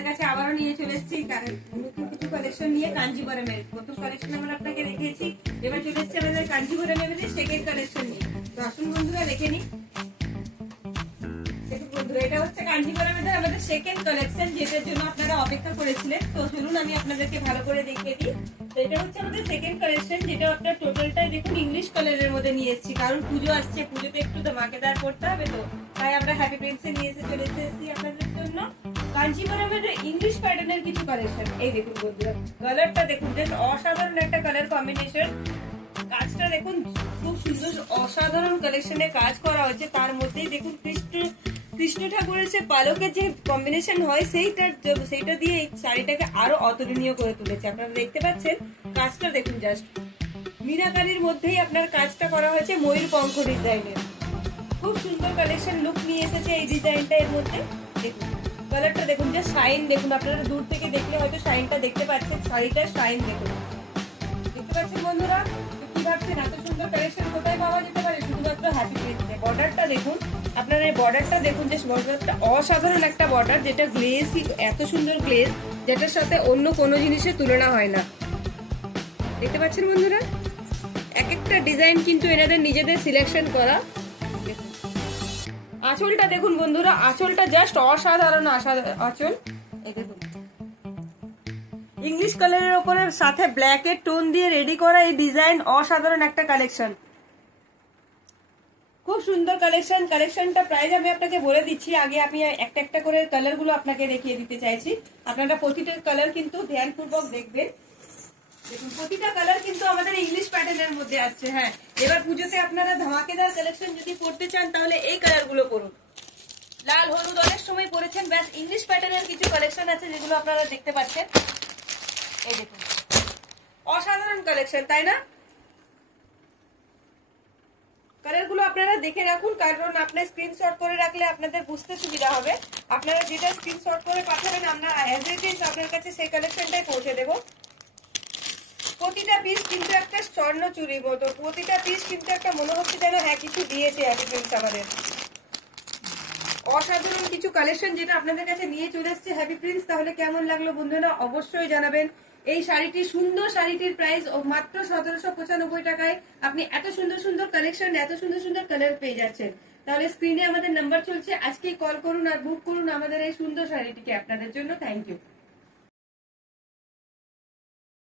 আপনাদের কাছে আবারও নিয়ে চলে এসেছি নতুন কিছু কালেকশন নিয়ে। কাঞ্জিভরমের প্রথম কালেকশন আমরা আপনাকে দেখিয়েছি, এবার চলে এসেছি আমাদের কাঞ্জিভরমের সেকেন্ড কালেকশন নিয়ে। তো আসুন বন্ধুরা দেখে নিই। বন্ধুরা এটা হচ্ছে কাঞ্জিভরমের আমাদের সেকেন্ড কালেকশন, যেটার জন্য আপনারা অপেক্ষা করেছিলেন। তো চলুন আমি আপনাদেরকে ভালো করে দেখিয়ে দিই। তো এটা হচ্ছে আমাদের সেকেন্ড কালেকশন, যেটা আপনার টোটালটাই দেখুন ইংলিশ কালারের মধ্যে নিয়ে এসেছি, কারণ পুজো আসছে, পুজোতে একটু ধামাকেদার করতে হবে, তো তাই আমরা হ্যাপি প্রিন্সে নিয়ে এসে চলে এসেছি আপনাদের জন্য কাঞ্জিভরমের ইংলিশ প্যাটার্নের কিছু কালেকশন। এই দেখুন বন্ধুরা, কালারটা দেখুন, বেশ অসাধারণ একটা কালার কম্বিনেশন। কাজটা দেখুন খুব সুন্দর, অসাধারণ কালেকশনে কাজ করা হচ্ছে। তার মধ্যেই দেখুন কৃষ্ণ ঠাকুরের যে পালকের যে কম্বিনেশন হয় সেইটা দিয়ে এই শাড়িটাকে আরো অতুলনীয় করে তুলেছে। আপনারা দেখতে পাচ্ছেন কাজটা দেখুন, জাস্ট মীনাকারীর মধ্যেই আপনার কাজটা করা হয়েছে ময়ূর পঙ্খ ডিজাইনের। খুব সুন্দর কালেকশন লুক নিয়ে এসেছে এই ডিজাইনটা। এর মধ্যে দেখুন কালারটা দেখুন, যে শাইন দেখুন, আপনারা দূর থেকে দেখলে হয়তো শাইনটা দেখতে পাচ্ছেন। শাড়িটার শাইন দেখুন, দেখতে পাচ্ছেন বন্ধুরা। কি ভাবছেন এত সুন্দর কালেকশন কোথায় পাওয়া যেতে পারে? শুধুমাত্র হ্যাপি প্রিন্সে। বর্ডারটা দেখুন, আপনারা এই বর্ডারটা দেখুন, যে বর্ডারটা অসাধারণ একটা বর্ডার, যেটা গ্লেসি, এত সুন্দর গ্লেস, যেটার সাথে অন্য কোনো জিনিসের তুলনা হয় না। দেখতে পাচ্ছেন বন্ধুরা, এক একটা ডিজাইন কিন্তু এনাদের নিজেদের সিলেকশন করা। আঁচলটা দেখুন বন্ধুরা, আঁচলটা জাস্ট অসাধারণ আঁচল। এই দেখুন ইংলিশ কালারের উপরে সাথে ব্ল্যাক এর টোন দিয়ে রেডি করা এই ডিজাইন, অসাধারণ একটা কালেকশন, খুব সুন্দর কালেকশন। কালেকশনটা প্রাইস আমি আপনাকে বলে দিচ্ছি। আগে আমি একটা একটা করে কালার গুলো আপনাকে দেখিয়ে দিতে চাইছি। আপনারা প্রতিটা কালার কিন্তু ধ্যানপূর্বক দেখবেন। দেখুন প্রতিটা কালার কিন্তু আমাদের ইংলিশ প্যাটার্নের মধ্যে আসছে। হ্যাঁ, এবার পুজোতে আপনারা ধামাকেদার কালেকশন যদি পড়তে চান তাহলে এই কালার গুলো পরুন। লাল হলুদ অনেক সময় পরেছেন, ব্যাস ইংলিশ প্যাটার্নের কিছু কালেকশন আছে যেগুলো আপনারা দেখতে পাচ্ছেন। এই দেখুন অসাধারণ কালেকশন, তাই না? কালারগুলো আপনারা দেখে রাখুন, কারণ আপনার স্ক্রিনশট করে রাখলে আপনাদের বুঝতে সুবিধা হবে। আপনারা যেটা স্ক্রিনশট করে পাঠাবেন আমরা অ্যাজ ইট ইজ আপনার কাছে সেই কালেকশনটাই পৌঁছে দেব। প্রতিটা পিস কিন্তু একটা স্বর্ণ চুরির মতো, প্রতিটা পিস কিন্তু একটা মনে হচ্ছে যেন হ্যাঁ কিছু দিয়েছে হ্যাপি প্রিন্স আমাদের। অসাধারণ কিছু কালেকশন যেটা আপনাদের কাছে নিয়ে চলে এসেছে হ্যাপি প্রিন্স। তাহলে কেমন লাগলো বন্ধুরা অবশ্যই জানাবেন। এই শাড়িটি সুন্দর, শাড়িটির প্রাইস মাত্র 1795 টাকায় আপনি এত সুন্দর সুন্দর কালেকশন, এত সুন্দর সুন্দর কালার পেয়ে যাচ্ছেন। তাহলে স্ক্রিনে আমাদের নাম্বার চলছে, আজকেই কল করুন আর বুক করুন আমাদের এই সুন্দর শাড়িটিকে আপনাদের জন্য। Thank you.